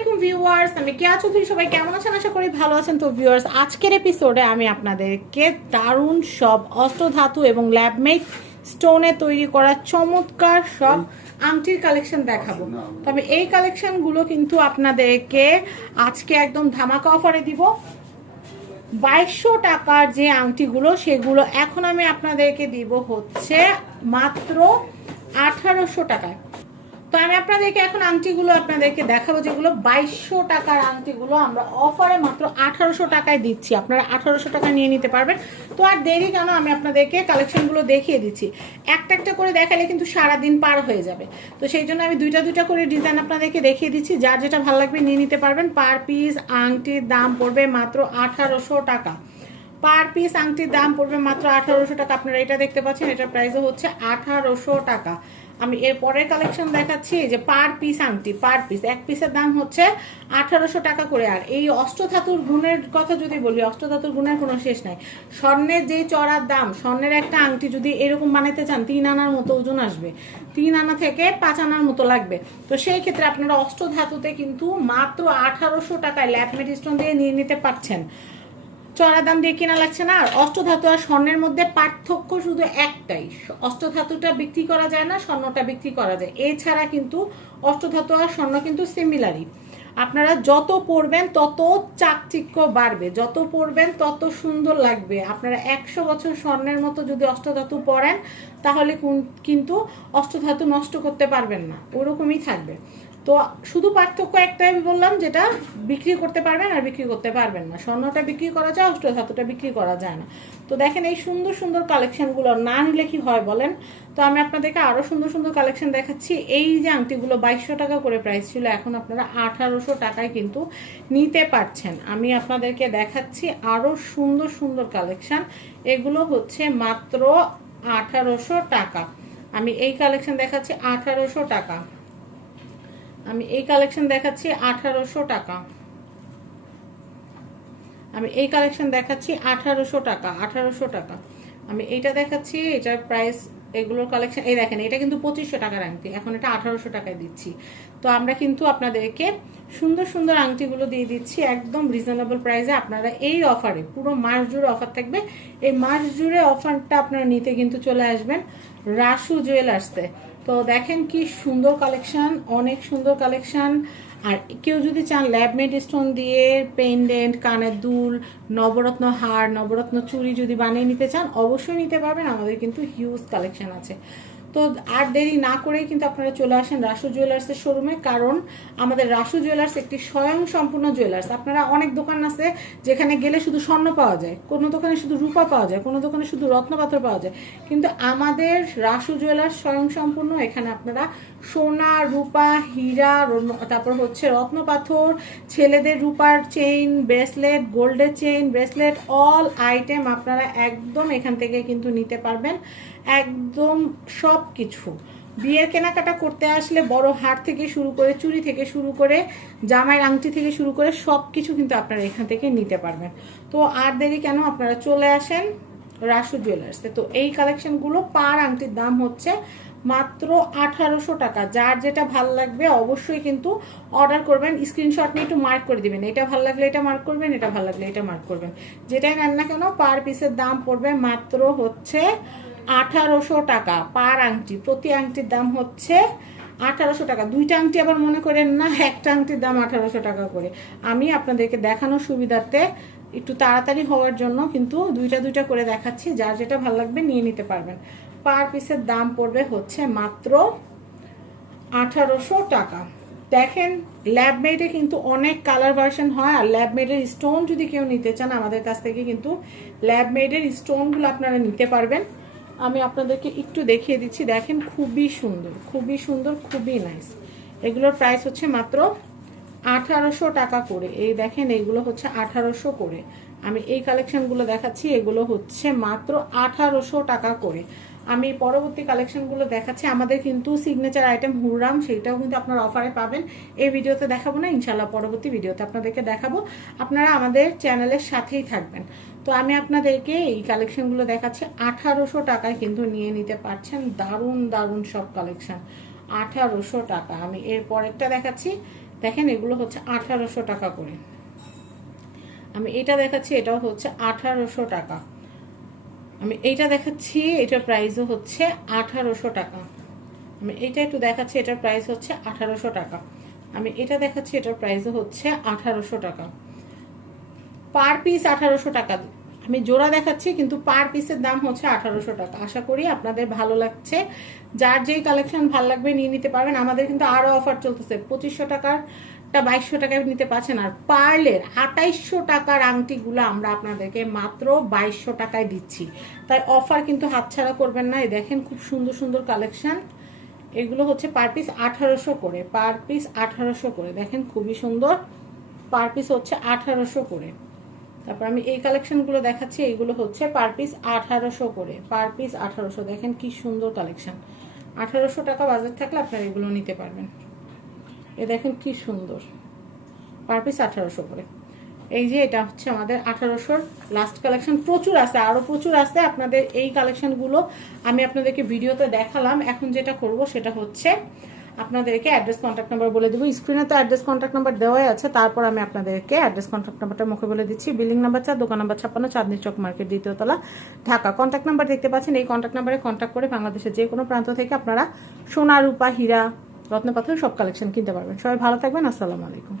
আলাইকুম ভিউয়ার্স, আমি কেয়া চৌধুরী সবাই কেমন আছেন? আশা করি ভালো আছেন। তো ভিউয়ার্স, আজকের এপিসোডে আমি আপনাদেরকে দারুণ সব অস্ত্রধাতু এবং ল্যাবমেড স্টোনে তৈরি করা চমৎকার সব আংটির কালেকশন দেখাবো। তবে এই কালেকশনগুলো কিন্তু আপনাদেরকে আজকে একদম ধামাকা অফারে দিব। বাইশশো টাকার যে আংটিগুলো, সেগুলো এখন আমি আপনাদেরকে দিব হচ্ছে মাত্র আঠারোশো টাকায়। তো আমি আপনাদেরকে এখন আংটিগুলো আপনাদেরকে দেখাবো, যেগুলো বাইশশো টাকার আংটিগুলো আমরা অফারে মাত্র আঠারোশো টাকায় দিচ্ছি। আপনারা আঠারোশো টাকা নিয়ে নিতে পারবেন। তো আর দেরি কেন, আমি আপনাদেরকে কালেকশনগুলো দেখিয়ে দিচ্ছি। একটা একটা করে দেখালে কিন্তু সারাদিন পার হয়ে যাবে। তো সেই জন্য আমি দুইটা দুইটা করে ডিজাইন আপনাদেরকে দেখিয়ে দিচ্ছি। যার যেটা ভালো লাগবে নিয়ে নিতে পারবেন। পার পিস আংটির দাম পড়বে মাত্র আঠারোশো টাকা। পার পিস আংটির দাম পড়বে মাত্র আঠারোশো টাকা। আপনারা এটা দেখতে পাচ্ছেন, এটার প্রাইসও হচ্ছে আঠারোশো টাকা। আমি এর পরের কালেকশন দেখাচ্ছি যে পার পিস আংটি পার পিস এক পিসের দাম হচ্ছে আঠারোশো টাকা করে। আর এই অষ্টধাতুর গুণের কথা যদি বলি, অষ্টধাতুর গুণের কোনো শেষ নাই। স্বর্ণের যে চড়ার দাম, স্বর্ণের একটা আংটি যদি এরকম বানাতে চান, তিন আনার মতো ওজন আসবে। তিন আনা থেকে পাঁচ আনার মতো লাগবে। তো সেই ক্ষেত্রে আপনারা অষ্টধাতুতে কিন্তু মাত্র আঠারোশো টাকায় স্টোন দিয়ে নিয়ে নিতে পারছেন। চড়া দাম দিয়ে কেনা লাগছে না, আর অষ্টধাতু আর স্বর্ণের মধ্যে পার্থক্য শুধু একটাই। অষ্টধাতুটা বিক্রি করা যায় না, স্বর্ণটা বিক্রি করা যায়। এছাড়া কিন্তু অষ্টধাতু আর স্বর্ণ কিন্তু সিমিলারই আপনারা যত পড়বেন তত চাকচিক্য বাড়বে। যত পড়বেন তত সুন্দর লাগবে। আপনারা একশো বছর স্বর্ণের মতো যদি অষ্টধাতু পড়েন তাহলে কোন- কিন্তু অষ্টধাতু নষ্ট করতে পারবেন না। ওরকমই থাকবে। তো শুধু পার্থক্য একটাই আমি বললাম, যেটা বিক্রি করতে পারবেন আর বিক্রি করতে পারবেন না। স্বর্ণটা বিক্রি করা যায় অষ্ট ধাতুটা বিক্রি করা যায় না। তো দেখেন এই সুন্দর সুন্দর কালেকশনগুলো না নিলে কি হয় বলেন? তো আমি আপনাদেরকে আরও সুন্দর সুন্দর কালেকশন দেখাচ্ছি। এই যে আংটিগুলো বাইশশো টাকা করে প্রাইস ছিল, এখন আপনারা আঠারোশো টাকায় কিন্তু নিতে পারছেন। আমি আপনাদেরকে দেখাচ্ছি আরও সুন্দর সুন্দর কালেকশন। এগুলো হচ্ছে মাত্র আঠারোশো টাকা। আমি এই কালেকশন দেখাচ্ছি আঠারোশো টাকা। আমি এই কালেকশন দেখাচ্ছি আঠারোশো টাকা। আমি এই কালেকশন দেখাচ্ছি আঠারোশো টাকা আঠারোশো টাকা। আমি এইটা দেখাচ্ছি, এটার প্রাইস এগুলোর কালেকশন এই দেখেন, এটা কিন্তু পঁচিশশো টাকার আংটি, এখন এটা আঠারোশো টাকায় দিচ্ছি। তো আমরা কিন্তু আপনাদেরকে সুন্দর সুন্দর আংটিগুলো দিয়ে দিচ্ছি, একদম রিজনেবল প্রাইসে আপনারা এই অফারে, পুরো মাস জুড়ে অফার থাকবে। এই মাস জুড়ে অফারটা আপনারা নিতে কিন্তু চলে আসবেন রাসু জুয়েলার্সে তো। দেখেন কি সুন্দর কালেকশন অনেক সুন্দর কালেকশন আর কেউ যদি চান ল্যাবমেড স্টোন দিয়ে পেন্ডেন্ট কানের দুল, নবরত্ন হার, নবরত্ন চুরি যদি বানিয়ে নিতে চান, অবশ্যই নিতে পারবেন। আমাদের কিন্তু হিউজ কালেকশন আছে। তো আর দেরি না করেই কিন্তু আপনারা চলে আসেন রাসু জুয়েলার্সের শোরুমে, কারণ আমাদের রাসু জুয়েলার্স একটি স্বয়ং সম্পূর্ণ জুয়েলার্স। আপনারা অনেক দোকান আছে যেখানে গেলে শুধু স্বর্ণ পাওয়া যায়, কোনো দোকানে শুধু রূপা পাওয়া যায়, কোনো দোকানে শুধু রত্নপাথর পাওয়া যায়। কিন্তু আমাদের রাসু জুয়েলার্স স্বয়ং সম্পূর্ণ এখানে আপনারা সোনা, রূপা, হীরা তারপর হচ্ছে রত্নপাথর, ছেলেদের রূপার চেইন ব্রেসলেট গোল্ডের চেইন ব্রেসলেট অল আইটেম আপনারা একদম এখান থেকে কিন্তু নিতে পারবেন। একদম সব কিছু। বিয়ের কেনাকাটা করতে আসলে বড় হার থেকে শুরু করে চুড়ি থেকে শুরু করে, জামাইয়ের আংটি থেকে শুরু করে সব কিছু কিন্তু আপনারা এখান থেকে নিতে পারবেন। তো আর দেরি কেন? আপনারা চলে আসেন রাসু জুয়েলার্সে তো। এই কালেকশনগুলো পার আংটির দাম হচ্ছে মাত্র আঠারোশো টাকা। যার যেটা ভালো লাগবে অবশ্যই কিন্তু অর্ডার করবেন। স্ক্রিনশট নিয়ে একটু মার্ক করে দিবেন। এটা ভালো লাগলে এটা মার্ক করবেন, এটা ভালো লাগলে এটা মার্ক করবেন। যেটাই নেন না কেন পার পিসের দাম পড়বে মাত্র হচ্ছে আঠারোশো টাকা পার আংটি। প্রতি আংটির দাম হচ্ছে আঠারোশো টাকা। দুইটা আংটি আবার মনে করেন না, একটা আংটির দাম আঠারোশো টাকা করে। আমি আপনাদেরকে দেখানোর সুবিধার্থে একটু তাড়াতাড়ি হওয়ার জন্য কিন্তু দুইটা দুইটা করে দেখাচ্ছি। যার যেটা ভালো লাগবে নিয়ে নিতে পারবেন। পার পিসের দাম পড়বে হচ্ছে মাত্র আঠারোশো টাকা। দেখেন ল্যাবমেডে কিন্তু অনেক কালার ভার্সন হয়। আর ল্যাবমেডের স্টোন যদি কেউ নিতে চান, আমাদের কাছ থেকে কিন্তু ল্যাবমেডের স্টোনগুলো আপনারা নিতে পারবেন। আমি আপনাদেরকে একটু দেখিয়ে দিচ্ছি। দেখেন খুবই সুন্দর খুবই সুন্দর, খুবই নাইস এগুলোর প্রাইস হচ্ছে মাত্র আঠারোশো টাকা করে। এই দেখেন, এগুলো হচ্ছে আঠারোশো করে। আমি এই কালেকশনগুলো দেখাচ্ছি, এগুলো হচ্ছে মাত্র আঠারোশো টাকা করে। আমি পরবর্তী কালেকশনগুলো দেখাচ্ছি। আমাদের কিন্তু সিগনেচার আইটেম হুররাম, সেইটাও কিন্তু আপনারা অফারে পাবেন। এই ভিডিওতে দেখাবো না ইনশাল্লাহ পরবর্তী ভিডিওতে আপনাদেরকে দেখাবো। আপনারা আমাদের চ্যানেলের সাথেই থাকবেন। তো আমি আপনাদেরকে এই কালেকশনগুলো দেখাচ্ছি। আঠারোশো টাকায় কিন্তু নিয়ে নিতে পারছেন দারুণ দারুণ সব কালেকশন আঠারোশো টাকা। আমি এর পরেরটা দেখাচ্ছি। দেখেন, এগুলো হচ্ছে আঠারোশো টাকা করে। আমি এটা দেখাচ্ছি, এটাও হচ্ছে আঠারোশো টাকা। আমি এইটা দেখাচ্ছি, এটার প্রাইসও হচ্ছে আঠারোশো টাকা। আমি এইটা একটু দেখাচ্ছি, এটার প্রাইস হচ্ছে আঠারোশো টাকা। আমি এটা দেখাচ্ছি, এটার প্রাইসও হচ্ছে আঠারোশো টাকা। পার পিস আঠারোশো টাকা। আমি জোড়া দেখাচ্ছি, কিন্তু পার পিসের দাম হচ্ছে আঠারোশো টাকা। আশা করি আপনাদের ভালো লাগছে। যার যেই কালেকশন ভালো লাগবে নিয়ে নিতে পারবেন। আমাদের কিন্তু আরও অফার চলতেছে। পঁচিশশো টাকারটা বাইশশো টাকায় নিতে পারছেন আর পার্লের আটাইশশো টাকার আংটিগুলো আমরা আপনাদেরকে মাত্র বাইশশো টাকায় দিচ্ছি। তাই অফার কিন্তু হাতছাড়া করবেন না। এই দেখেন খুব সুন্দর সুন্দর কালেকশান। এগুলো হচ্ছে পার পিস আঠারোশো করে, পার পিস আঠারোশো করে। দেখেন খুবই সুন্দর, পার পিস হচ্ছে আঠারোশো করে। তারপর আমি এই কালেকশানগুলো দেখাচ্ছি এইগুলো হচ্ছে পার পিস আঠারোশো করে, পার পিস আঠারোশো। দেখেন কি সুন্দর কালেকশান। আঠারোশো টাকা বাজার থাকলে আপনারা এগুলো নিতে পারবেন। এ দেখেন কি সুন্দর। পার পিস আঠারোশো করে। এই যে এটা হচ্ছে আমাদের আঠারোশোর লাস্ট কালেকশন প্রচুর আছে আরও প্রচুর আছে। আপনাদের এই কালেকশনগুলো আমি আপনাদেরকে ভিডিওতে দেখালাম। এখন যেটা করব সেটা হচ্ছে আপনাদেরকে অ্যাড্রেস কন্ট্যাক্ট নাম্বার বলে দেবো। স্ক্রিনে তো অ্যাড্রেস কন্ট্যাক্ট নাম্বার দেওয়াই আছে। তারপর আমি আপনাদেরকে অ্যাড্রেস কন্ট্যাক্ট নাম্বারটা মুখে বলে দিচ্ছি। বিল্ডিং নাম্বার চার, দোকান নাম্বার ছাপ্পান্ন, চাঁদনি চক মার্কেট দ্বিতীয়তলা ঢাকা। কন্ট্যাক্ট নাম্বার দেখতে পাচ্ছেন। এই কন্ট্যাক্ট নাম্বারে কন্ট্যাক্ট করে বাংলাদেশের যে কোনো প্রান্ত থেকে আপনারা সোনা, রূপা, হীরা রত্নপাথর সব কালেকশন কিনতে পারবেন। সবাই ভালো থাকবেন আসসালামু আলাইকুম।